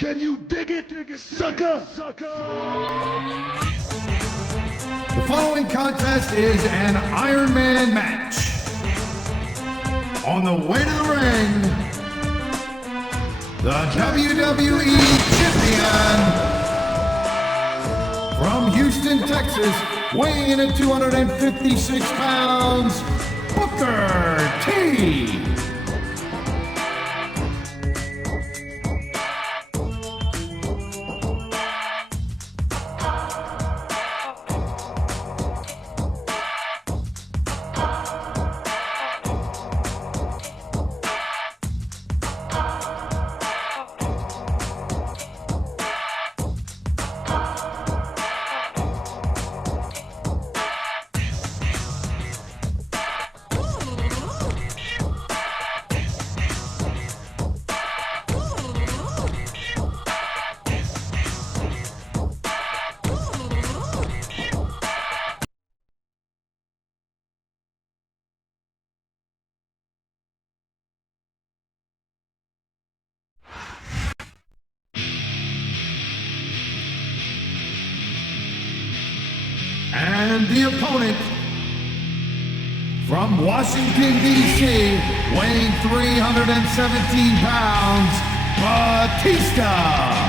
Can you dig it, sucker? The following contest is an Ironman match. On the way to the ring, the WWE Champion from Houston, Texas, weighing in at 256 pounds, Booker T. And the opponent from Washington, D.C., weighing 317 pounds, Batista.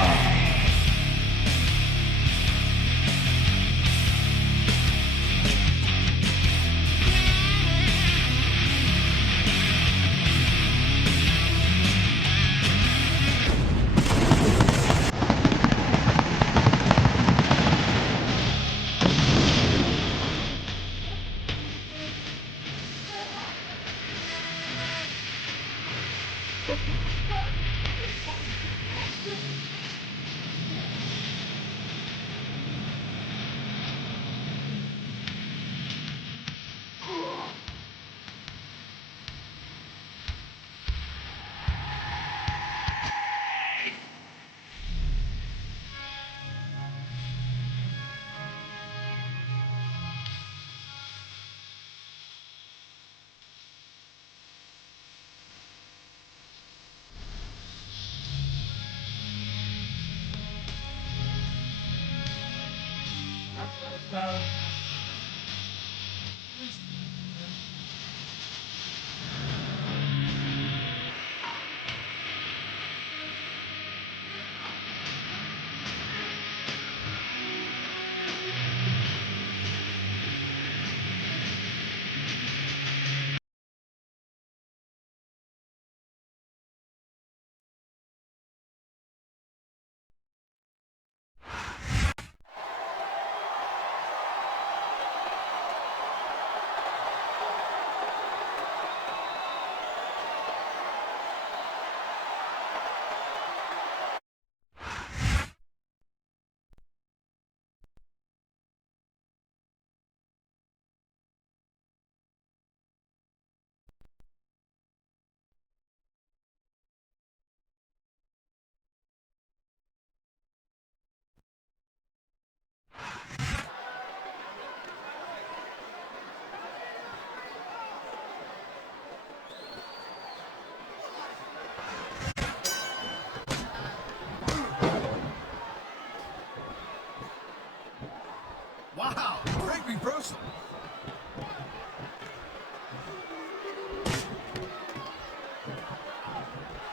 Wow, great reversal.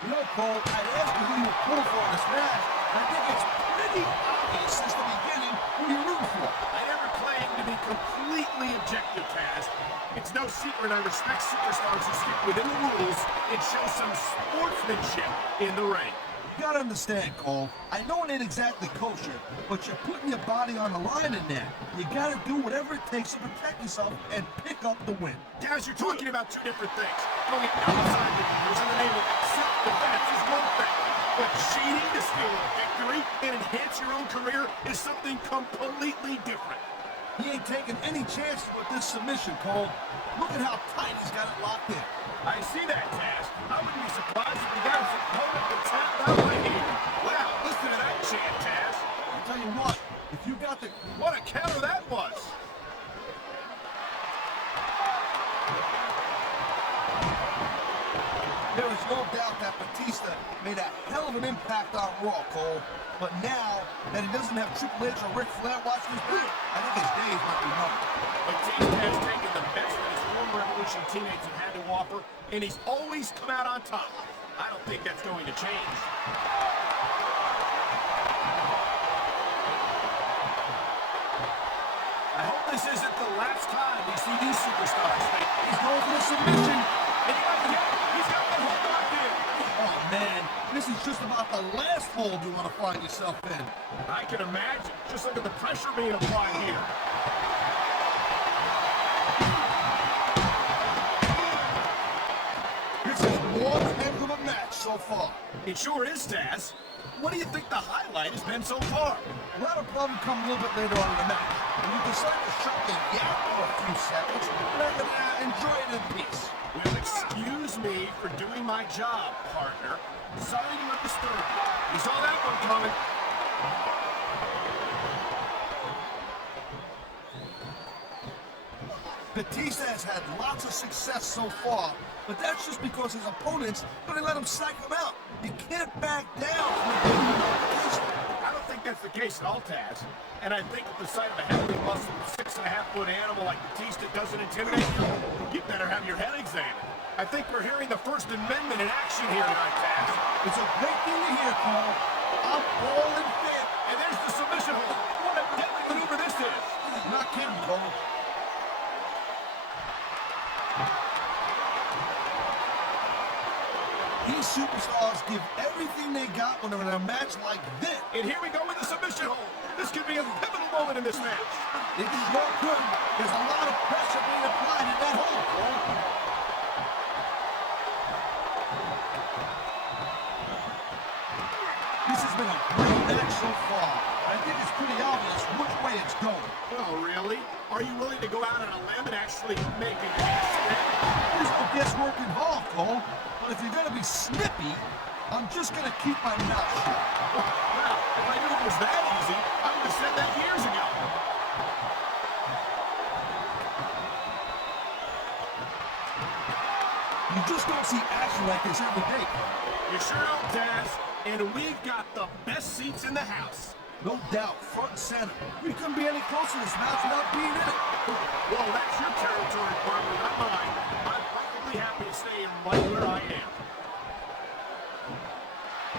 You know, Cole, I'd ask you who you were pulling for in this match. I think it's pretty obvious since the beginning who you're rooting for. I never claim to be completely objective, Taz. It's no secret I respect superstars who stick within the rules and show some sportsmanship in the ring. You gotta understand, Cole. I know it ain't exactly kosher, but you're putting your body on the line in there. You gotta do whatever it takes to protect yourself and pick up the win. Taz, you're talking about two different things. Going outside the rules in the name of self-defense is one thing, but cheating to steal a victory and enhance your own career is something completely different. He ain't taking any chances with this submission, Cole. Look at how tight he's got it locked in. I see that, Taz. I wouldn't be surprised if you got his opponent to tap out right here. Wow, listen to that chant, Taz. I'll tell you what, if you got the... What a counter that was. There is no doubt that Batista made a hell of an impact on Raw, Cole. But now that he doesn't have Triple H or Ric Flair watching his back, I think his days might be numbered. Batista has taken the best that his former Revolution teammates have had to offer, and he's always come out on top. I don't think that's going to change. I hope this isn't the last time we see these superstars. He's going for the submission. And you got to get it. He's got the hold locked in. Oh, man. This is just about the last hold you want to find yourself in. I can imagine. Just look at the pressure being applied here. This is one heck of a match so far. It sure is, Taz. What do you think the highlight has been so far? Well, that'll probably come a little bit later on in the match. When you decide to shut the gap for a few seconds, let them enjoy it in peace. Well, excuse me for doing my job, partner. Sorry to disturb you. You saw that one coming. Batista has had lots of success so far, but that's just because his opponents don't let him psych him out. You can't back down from Batista. I don't think that's the case at all, Taz. And I think if the sight of a heavily muscled 6.5-foot animal like Batista doesn't intimidate you, you better have your head examined. I think we're hearing the First Amendment in action here tonight, Taz. It's a great thing to hear, Cole. I'm all in favor. And there's the submission hold. What a deadly maneuver this is. Not kidding, Cole. These superstars give everything they got when they're in a match like this. And here we go with the submission hold. This could be a pivotal moment in this match. It is not good. There's a lot of pressure being applied in that hold, Cole. This has been a great match so far. I think it's pretty obvious which way it's going. Oh, really? Are you willing to go out on a limb and actually make a guess? There's no guesswork involved, Cole. But if you're going to be snippy, I'm just going to keep my mouth shut. Well, if I knew it was that easy, I would have said that years ago. You just don't see action like this every day. You sure don't, Taz. And we've got the best seats in the house. No doubt, front and center. We couldn't be any closer to this match without being in it. Well, that's your territory, partner, not mine. I'm perfectly happy to stay right where I am.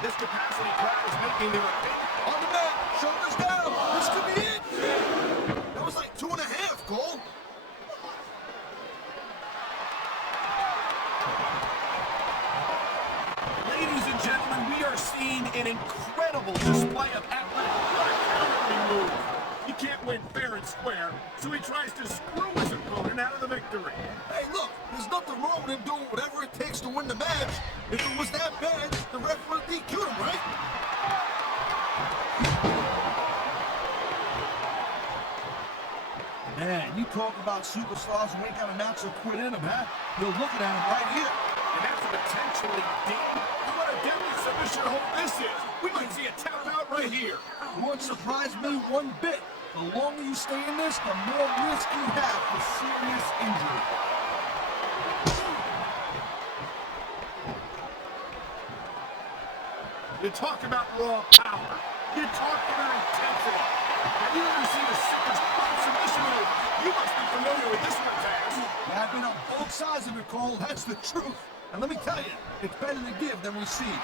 This capacity crowd is making their opinion. On the mat, shoulders down. This could be it. That was like 2.5, Cole. Ladies and gentlemen, we are seeing an incredible display of athletic countering move. You can't win fair and square, so he tries to screw his opponent out of the victory. Hey, look, there's nothing wrong with him doing whatever it takes to win the match. If it was that bad, the ref would have DQ'd him, right? Man, you talk about superstars who ain't got an ounce of quit in them, huh? You're looking at him right here. And that's a potentially deep. What a deadly submission hold this is. We might see a tap out right here. It won't surprise me one bit. The longer you stay in this, the more risk you have for serious injury. You talk about raw power. You talk about intensity. Have you ever seen a superstar submission move? You must be familiar with this one, Taz. Yeah, I've been on both sides of it, Cole. That's the truth. And let me tell you, it's better to give than receive.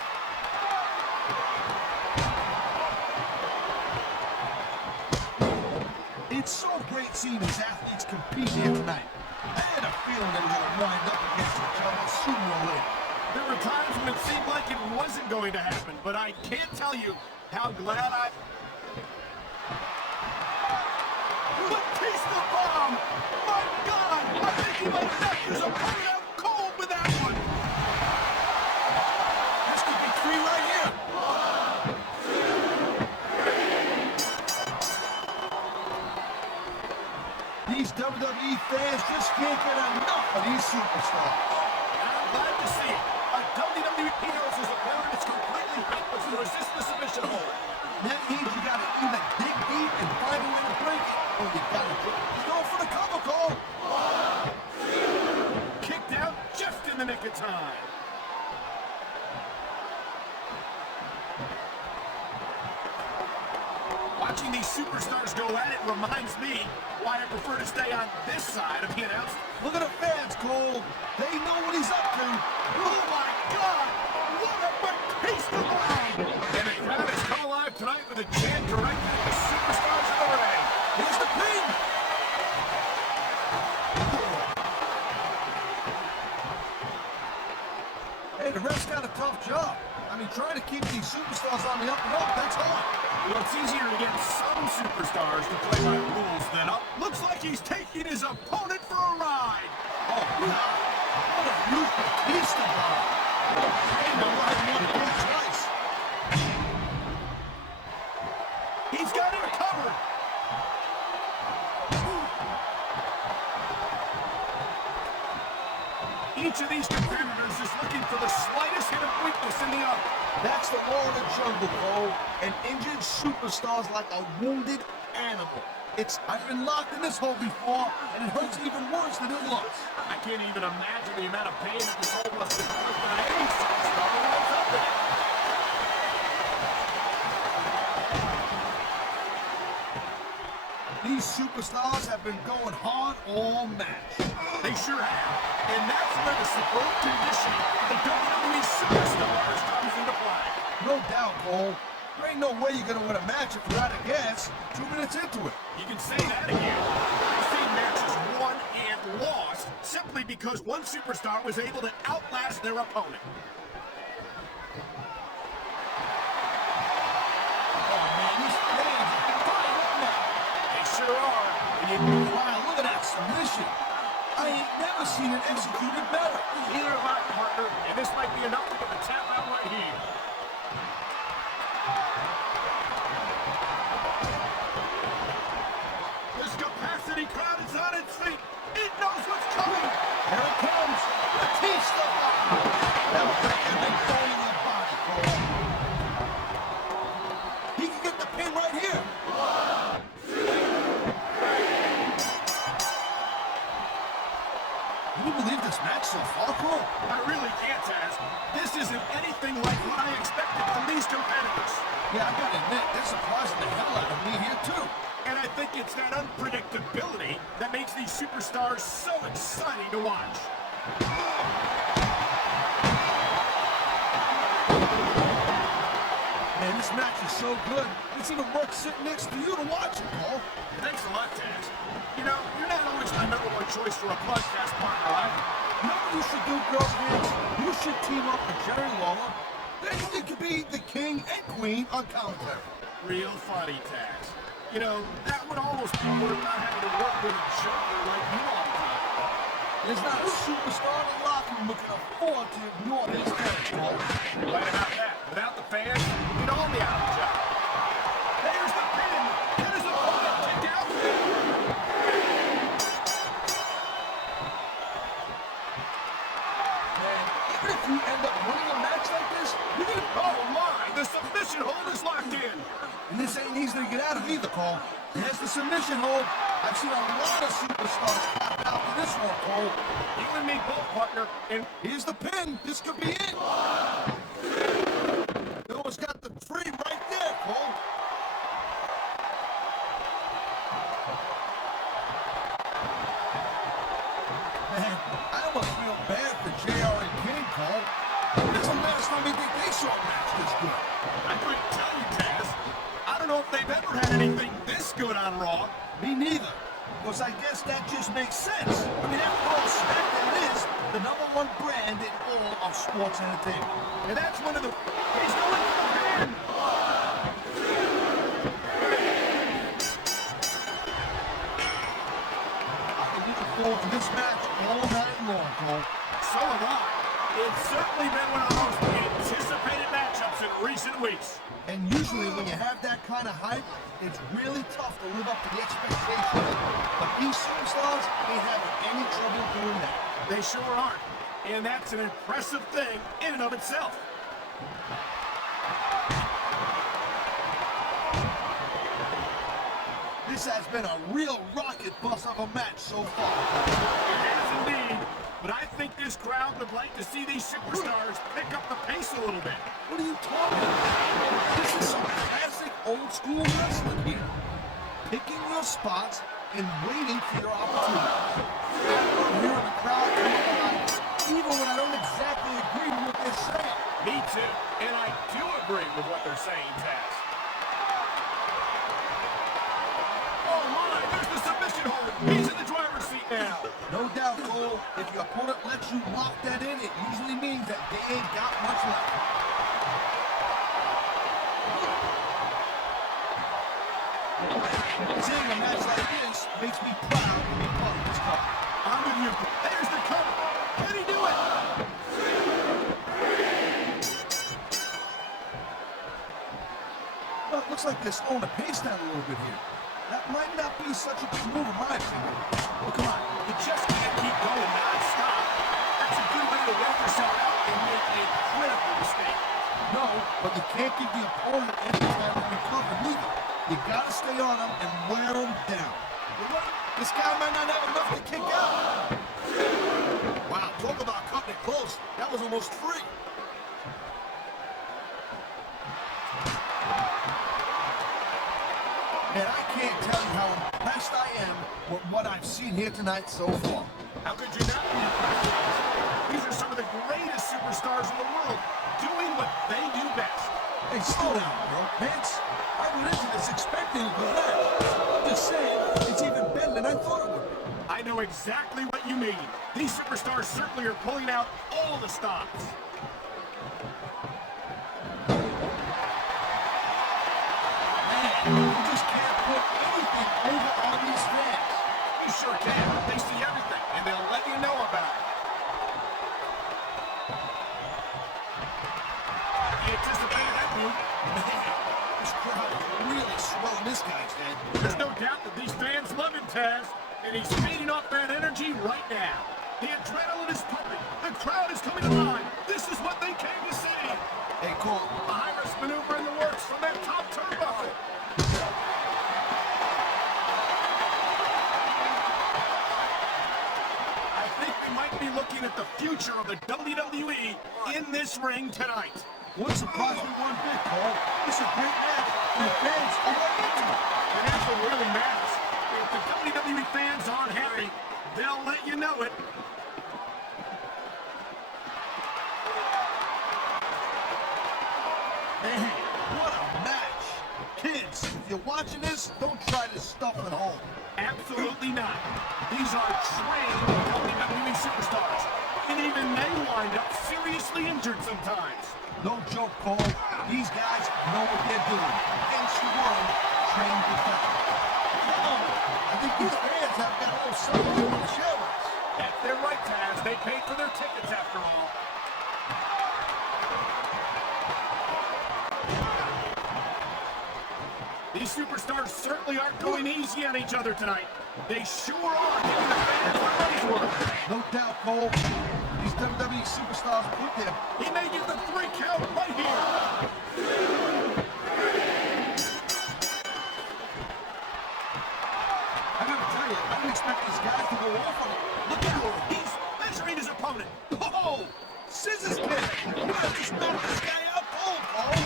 It's so great seeing these athletes compete here tonight. I had a feeling they were going to wind up against each other sooner or later. There were times when it seemed like it wasn't going to happen, but I can't tell you how glad I... Batista bomb! My God! I think he might knock his opponent out cold with that one! This could be 3 right here. These WWE fans just can't get enough of these superstars. I'm glad to see it. A WWE hero is apparent it's completely helpless to resist the submission hold. That means you gotta either dig deep and find a way to break it, or you gotta go for the cover, Cole. Kicked out just in the nick of time. Watching these superstars go at it reminds me why I prefer to stay on this side of the announcement. Look at the fans, Cole. They know what he's up to. Oh my God! What a Batista line! And the crowd has come alive tonight with a chant directed at the superstars in the ring. Here's the pin. Hey, the ref's got a tough job. I mean, trying to keep these superstars on the up and up, that's hard. Well, it's easier to get some superstars to play by the rules than up. Looks like he's taking his opponent for a ride. Oh, God. What a huge Batista bomb. Hey, no, I want to do it twice. He's got him covered. Each of these competitors is looking for the slightest hint of weakness in the other. That's the law of the jungle, Cole. An injured superstar's like a wounded animal. I've been locked in this hole before, and it hurts even worse than it looks. I can't even imagine the amount of pain that this hole must have caused on any superstar who ends up in it. These superstars have been going hard all match. They sure have. And that's where the superb conditioning of the WWE superstars comes into play. No doubt, Cole. There ain't no way you're going to win a match if you're out of gas 2 minutes into it. You can say that again. I've seen matches won and lost simply because one superstar was able to outlast their opponent. Oh, man, these fans are fired up now. They sure are. And you Wow, look at that submission. I ain't never seen it executed better. Neither have I, partner, and this might be enough to get the tap out right here. This capacity crowd is on its feet. It knows what's coming. Here it comes. Batista. That'll break every bone in your body, Cole. He can get the pin right here. Can you believe this match so far, Cole? I really can't, Taz. This isn't anything like what I expected from these competitors. Yeah, I gotta admit, they're surprising the hell out of me here, too. And I think it's that unpredictability that makes these superstars so exciting to watch. Man, this match is so good. It's even worth sitting next to you to watch it, Cole. Thanks a lot, Taz. You know, you're not always my number one choice for a podcast partner, right? You know what you should do, girlfriends? You should team up with Jerry Lawler. Then you could be the king and queen on commentary. Real funny, Taz. You know, that would almost be worth not having to work with a joker like you all the time. There's not a superstar in the locker room who can afford to ignore these fans, Cole. Right about that. Without the fans, we'd all be out of the job. There's the pin. That is a opponent kicked out. Man, even if you end up winning a match like this, you're gonna... Oh my, the submission hold is locked in. And this ain't easy to get out of either, Cole. Here's the submission hold. I've seen a lot of superstars tap out to this one, Cole. You and me both, partner. And Here's the pin. This could be it. Noah's got the tree right there, Cole. Man, I almost feel bad for JR and King, Cole. When's the last time they saw a match this good? I couldn't tell you, Taz. I don't know if they've ever had anything this good on Raw. Me neither. Because I guess that just makes sense. I mean, after all, SmackDown is the #1 brand in all of sports entertainment. And that's one of the... He's going for the pin. I've been looking forward to this match all night long, Cole. So have I. It's certainly been one of the most anticipated matchups in recent weeks. And usually when you have that kind of hype, it's really tough to live up to the expectations. But these superstars ain't having any trouble doing that. They sure aren't. And that's an impressive thing in and of itself. This has been a real rocket bus of a match so far. It has indeed. But I think this crowd would like to see these superstars pick up the pace a little bit. What are you talking about? This is some classic old school wrestling here. Picking your spots and waiting for your opportunity. I'm hearing the crowd come alive, even when I don't exactly agree with what they're saying. Me too, and I do agree with what they're saying, Taz. Oh my, there's the submission hold. He's in the driver's seat now. No doubt, Cole, if your opponent lets you lock that in, it usually means that they ain't got much left. Seeing a match like this makes me proud to be part of this company. I'm with you. There's the cover. Can he do it? Well, it looks like they're slowing the pace down a little bit here. That might not be such a good move in my opinion. Well, come on. You just can't keep going non-stop. That's a good way to wear yourself out and make a critical mistake. No, but you can't give the opponent any time to recover neither. You gotta stay on them and wear them down. You're right. This guy might not have enough to kick out. Wow, talk about cutting it close. That was almost free. And I can't tell you how impressed I am with what I've seen here tonight so far. How could you not be impressed? These are some of the greatest superstars in the world, doing what they do best. Hey, slow down, bro. Vince, I went into this expecting a good match. I'm just saying, it's even better than I thought it would be. I know exactly what you mean. These superstars certainly are pulling out all the stops. Man, you just can't put anything over on these fans. You sure can. They see everything, and they'll let you know about it. You anticipated that move? Man, this crowd is really swelling this guy's head. There's no doubt that these fans love him, Taz, and he's feeding off that energy right now. The adrenaline is pumping. The crowd is coming alive. This is what they came to see. Hey, Cole. A high-risk maneuver in the works from that top turnbuckle. I think we might be looking at the future of the WWE in this ring tonight. Wouldn't surprise me one bit, Cole. This is a great match, and the fans are right into it. And that's what really matters. If the WWE fans aren't happy, they'll let you know it. Man, what a match. Kids, if you're watching this, don't try this stuff at home. Absolutely not. These are trained WWE superstars, and even they wind up seriously injured sometimes. No joke, Cole. These guys know what they're doing. Against the world, trained professionals. I think these fans have got a little something to the show us. That's their right, Taz. They paid for their tickets after all. These superstars certainly aren't going easy on each other tonight. They sure are giving the fans what money's worth. No doubt, Cole. These WWE superstars put their... He may get the 3 count right here. I gotta tell you, I didn't expect these guys to go off on it. Look out! He's measuring his opponent. Oh! Scissors kick! You have to knock this guy out cold, Cole!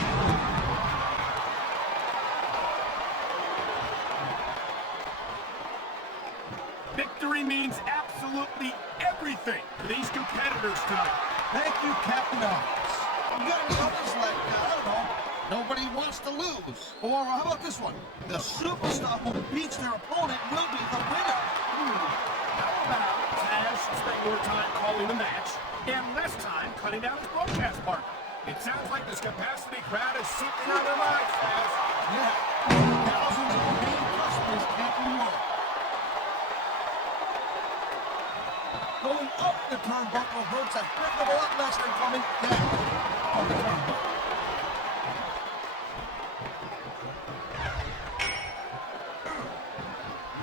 Victory means absolutely everything to these competitors tonight. Thank you, Captain Obvious. You got any others like, I don't know, nobody wants to lose? Or how about this one? The superstar who beats their opponent will be the winner. How about Taz spend more time calling the match and less time cutting down his broadcast partner? It sounds like this capacity crowd is something out of their minds, Taz. Yeah, thousands of paying customers can't be won. Going up the turnbuckle hurts a heck of a lot less than coming down on the turnbuckle.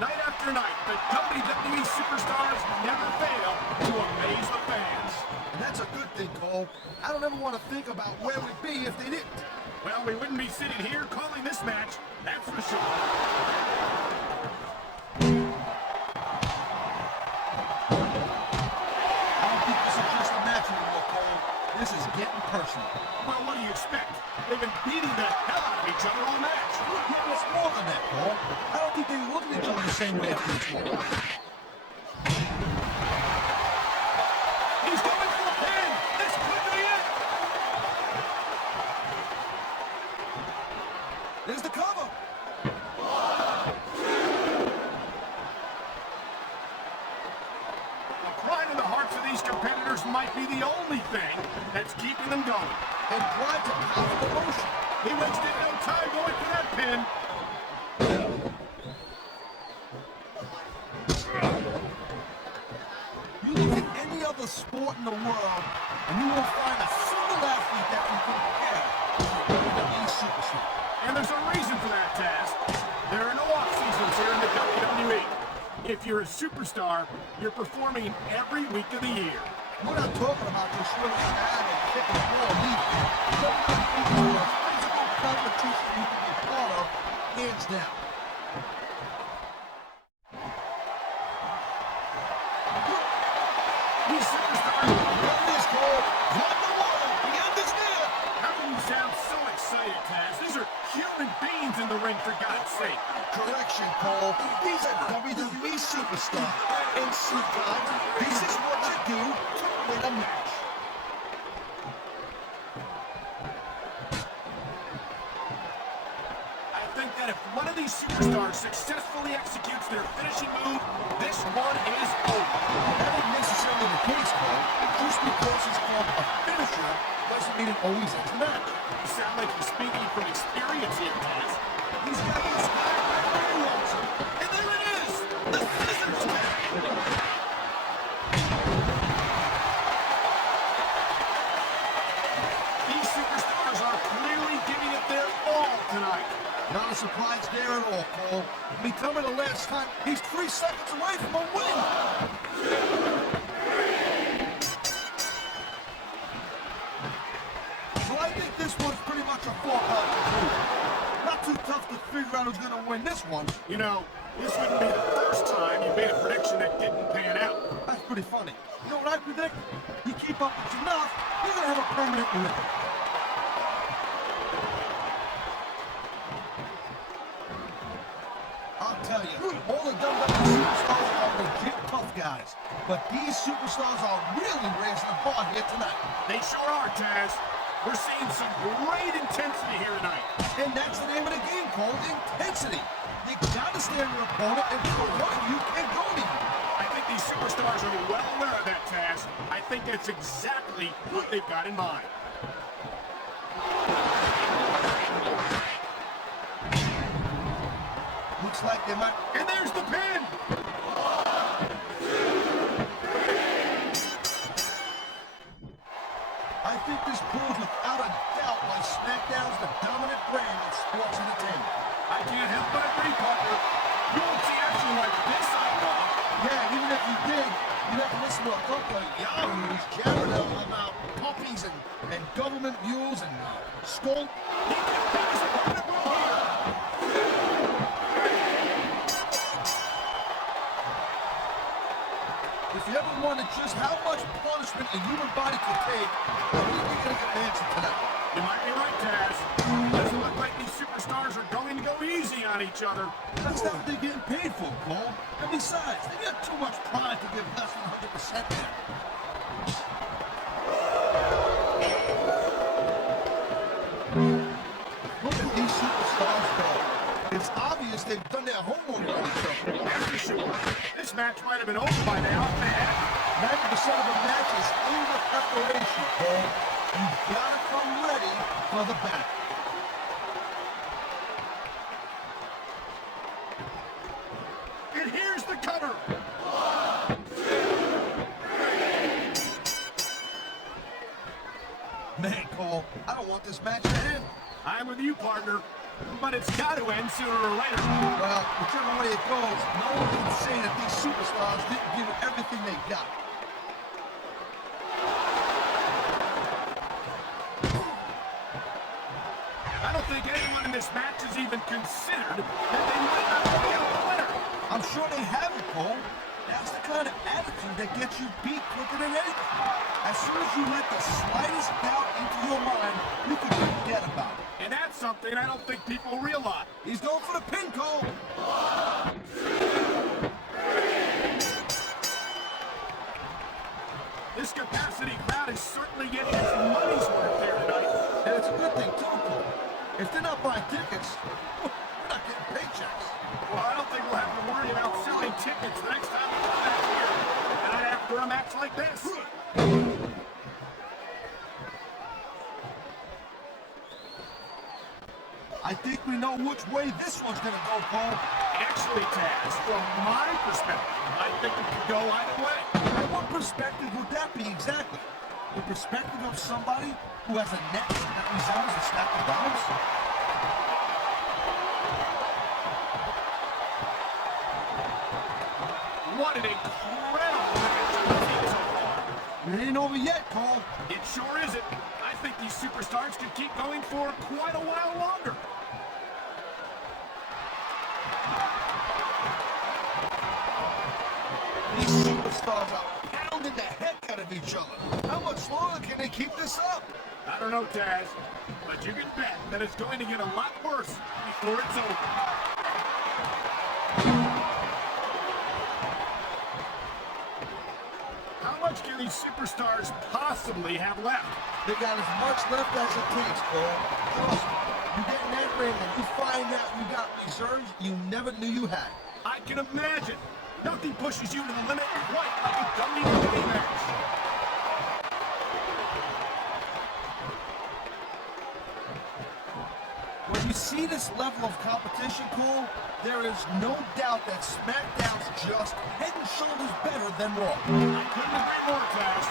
Night after night, the WWE superstars never fail to amaze the fans. And that's a good thing, Cole. I don't ever want to think about where we'd be if they didn't. Well, we wouldn't be sitting here calling this match, that's for sure. This is getting personal. Well, what do you expect? they've been beating the hell out of each other all match. Yeah, it's more than that, Cole. I don't think they look at each other the same way after this one. He's going for the pin. This could be it. There's the cover. The pride in the hearts of these competitors might be the only thing that's keeping them going. And drive to powerful motion. He wasted no time going for that pin. You look at any other sport in the world, and you won't find a single athlete that can compare to the WWE superstar. And there's a reason for that, Taz. There are no off-seasons here in the WWE. If you're a superstar, you're performing every week of the year. We're not talking about this really sad and kicking the ball either. We're talking about a physical competition you can be a part of, hands down. These superstars Run this, Cole. Grab the water. The end is near. How can you sound so excited, Taz? These are human beings in the ring, for God's sake. Correction, Cole. These are WWE superstars. And sometimes this is what you do to win a match. I think that if one of these superstars successfully executes their finishing move, this one is over. That ain't necessarily the case, Cole. Just because it's called a finisher doesn't mean it always ends a match. You sound like you're speaking from experience here, Taz. He's got this guy right where he wants him. And there it is! The scissors tag! These superstars are clearly giving it their all tonight. Not a surprise there at all, Cole. Becoming the last time, he's 3 seconds away from a win. Well, I think this one's pretty much a four-part conclusion. Not too tough to figure out who's going to win this one. You know, this wouldn't be the first time you made a prediction that didn't pan out. That's pretty funny. You know what I predict? You keep up with your mouth, you're going to have a permanent win. I'll tell you, all the WWE superstars are legit tough guys. But these superstars are really raising the bar here tonight. They sure are, Taz. We're seeing some great intensity here tonight. And that's the name of the game, Cole, intensity. You gotta stand your opponent and show one of you can go to you. I think these superstars are well aware of that, Taz. I think that's exactly what they've got in mind. Looks like they might... And there's the pin! I think this proves without a doubt why SmackDown's the dominant brand in sports entertainment. I can't help but agree, partner. You won't see action like this on Raw. Yeah, even if you did, you'd have to listen to a couple of yahoos jabbering about puppies and government mules and skull. He can take his opponent right here. If you ever wondered just how much punishment a human body can take, I think you're going to get an answer tonight. You might be right, Taz. Doesn't look like these superstars are going to go easy on each other. That's not what they're getting paid for, Cole. And besides, they got too much pride to give less than 100% there. Look at these superstars go. It's obvious they've done their homework on each other. That's for sure. This match might have been over by now. 90% of the match is in the preparation, Cole. You've got to come ready for the battle. And here's the cover. Man, Cole, I don't want this match to end. I'm with you, partner. But it's got to end sooner or later. Well, whichever way it goes, no one can say that these superstars didn't give it everything they got. I don't think anyone in this match has even considered that they might not be able to win. I'm sure they haven't, Cole. That's the kind of attitude that gets you beat quicker than anything. As soon as you let the slightest doubt into your mind, you can forget about it. something I don't think people realize. He's going for the pin, Cole. This capacity crowd is certainly getting its money's worth there tonight. And it's a good thing, too, Cole. If they're not buying tickets, they're not getting paychecks. Well, I don't think we'll have to worry about selling tickets the next time we come back here. Not after a match like this. I think we know which way this one's going to go, Cole. Actually, Taz, from my perspective, I think it could go either way. And what perspective would that be exactly? The perspective of somebody who has a neck that resembles a stack of dimes? What an incredible match we've seen so far. It ain't over yet, Cole. It sure isn't. I think these superstars could keep going for quite a while longer. These superstars are pounding the heck out of each other. How much longer can they keep this up? I don't know, Taz, but you can bet that it's going to get a lot worse before it's over. How much can these superstars possibly have left? They got as much left as it takes, Cole. Trust me. You get in that ring and you find out you got reserves you never knew you had. I can imagine. Nothing pushes you to the limit quite like a WWE match. When you see this level of competition, Cole, there is no doubt that SmackDown's just head and shoulders better than Raw. I couldn't agree more, Taz.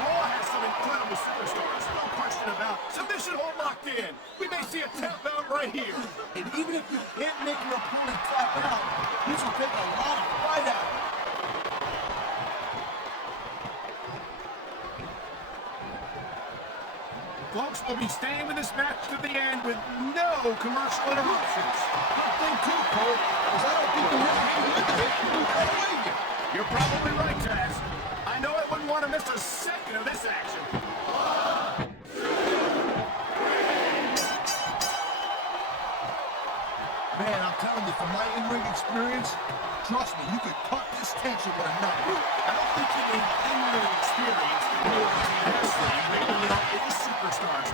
Raw has some incredible superstars, no question about it. Submission hold locked in. We may see a tap out right here. And even if you can't make your opponent tap out, this will take a lot of fight out. Folks will be staying with this match to the end with no commercial interruptions. Good thing too, Cole, because I don't think you have any. You're probably right, Taz. I know I wouldn't want to miss a second of this action. Man, I'm telling you, from my in-ring experience, trust me, you could cut this tension with a knife. I don't think you need in-ring experience to know what wrestling bringing out these superstars.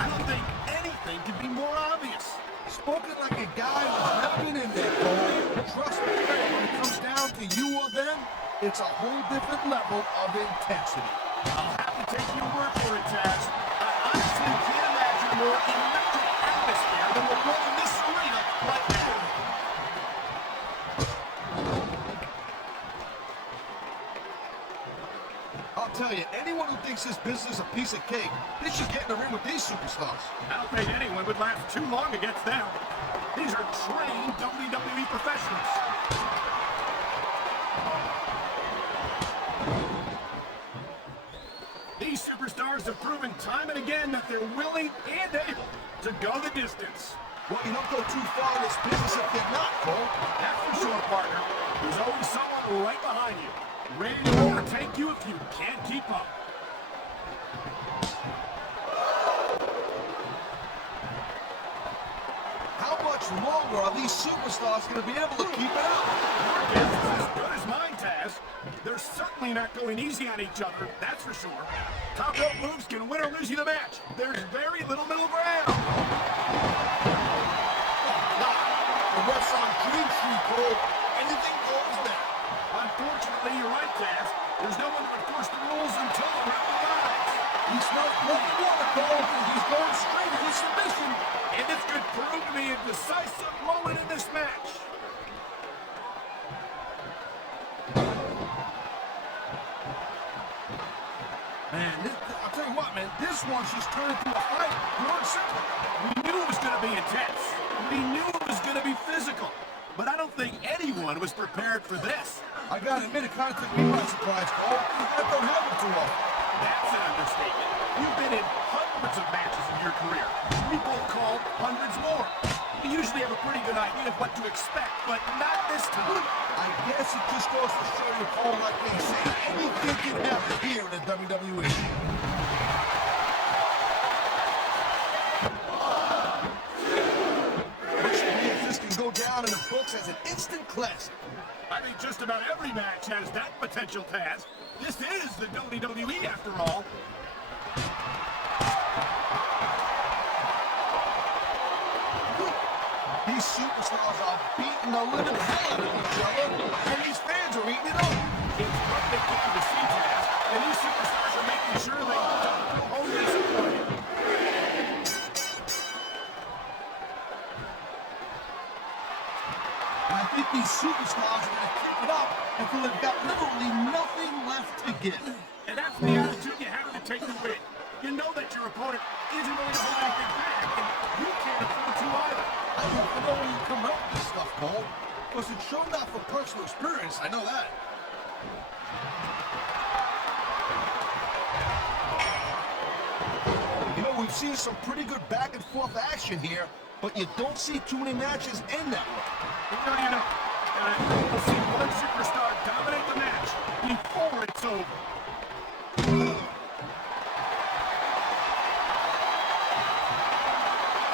I don't think anything could be more obvious. Spoken like a guy who's never been in there, Cole. Trust me, when it comes down to you or them, it's a whole different level of intensity. I'll have to take your word for it, Taz. I honestly can't imagine a more electric atmosphere than will run in this arena right now. I'll tell you, anyone who thinks this business is a piece of cake, they should get in the ring with these superstars. I don't think anyone would last too long against them. These are trained WWE professionals. These superstars have proven time and again that they're willing and able to go the distance. Well, you don't go too far in this business if you're not, Cole. That's for sure, partner. There's always someone right behind you, ready to overtake you if you can't keep up. How much longer are these superstars going to be able to keep it up? Your guess is as good as mine, Taz. They're certainly not going easy on each other, that's for sure. Top rope moves can win or lose you the match. There's very little middle ground. The ref's on Green Street, Cole. Anything goes there. Unfortunately, you're right, Taz. There's no one to enforce the rules until the ref arrives. He's not letting water, Cole. He's going straight to submission. And this could prove to be a decisive moment in this match. Man, I'll tell you what, man. This one's just turned into a fight. Pure and simple. We knew it was going to be intense. We knew it was going to be physical. But I don't think anyone was prepared for this. I gotta admit, it kind of took me by surprise, Cole. That don't happen too often. That's an understatement. You've been in hundreds of matches in your career. We both called hundreds more. You usually have a pretty good idea of what to expect, but not this time. I guess it just goes to show you, Cole, like they say, anything can happen here in the WWE. looks as an instant classic. I think just about every match has that potential, Taz. This is the WWE after all. These superstars are beating the living hell out of each other, and these fans are eating it up. It's what they came to see, Taz, and these superstars are making sure they don't go home disappointed. I think these superstars are going to keep it up until they've got literally nothing left to give. And that's the attitude you have to take the win. You know that your opponent isn't going to hold anything back, and you can't afford to either. I hope to know when you come up with this stuff, Cole. Because it's sure not for personal experience, I know that. You know, we've seen some pretty good back and forth action here, but you don't see too many matches end that way. No, you don't. We'll see one superstar dominate the match before it's over.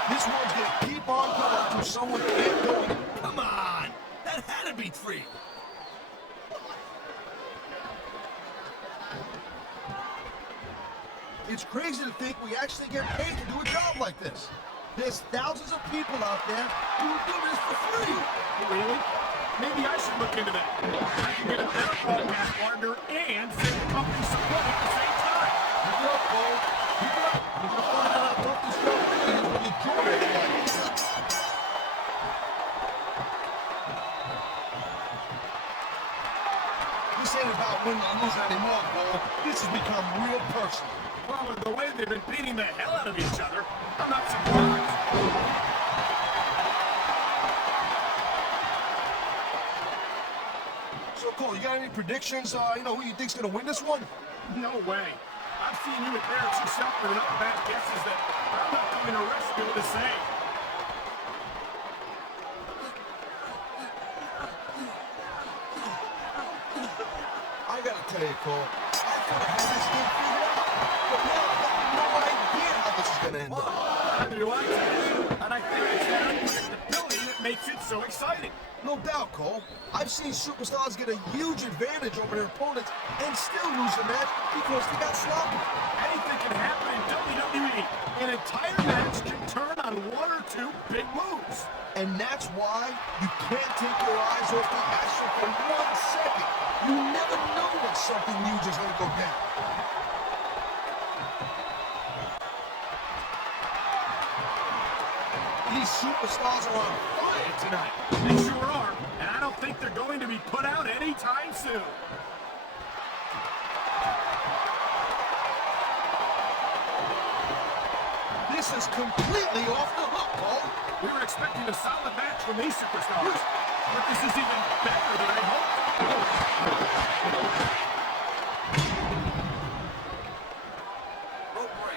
This one's gonna keep on going until someone can't go again. Come on! That had to be free! It's crazy to think we actually get paid to do a job like this. There's thousands of people out there who do this for free. Really? Maybe I should look into that. I can get a better broadcast partner and save the company some money at the same time. Keep it up, Cole. Keep it up. You're gonna find out how tough this job really is when you join it like this. This ain't about winning or losing anymore, Cole. This has become real personal. Well, with the way they've been beating the hell out of each other, I'm not surprised. So, Cole, you got any predictions? Who you think's gonna win this one? No way. I've seen you embarrass yourself with enough bad guesses that I'm not going to risk doing the same. I gotta tell you, Cole, I could have had this thing figured out, but now I have no idea how this is gonna end up. Neither do I, Taz. And I think it's that unpredictability that makes it so exciting. No doubt, Cole. I've seen superstars get a huge advantage over their opponents and still lose the match because they got sloppy. Anything can happen in WWE. An entire match can turn on one or two big moves. And that's why you can't take your eyes off the action for 1 second. You never know when something huge is gonna go down. These superstars are on fire tonight. They sure are, and I don't think they're going to be put out anytime soon. This is completely off the hook, Paul. We were expecting a solid match from these superstars, but this is even better than I hoped.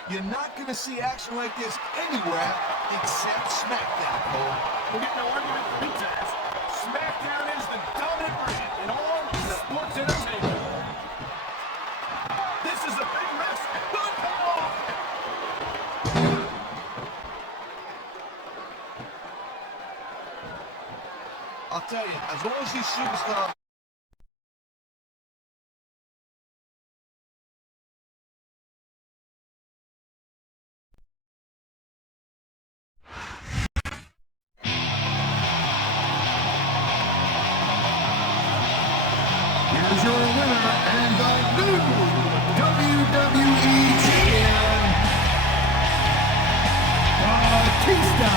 You're not going to see action like this anywhere except SmackDown, Cole. We'll get no argument from me, Taz. SmackDown is the dominant brand in all sports entertainment. This is a big mess. Good call! I'll tell you, as long as these superstars... Here's your winner and the new WWE Champion, Batista.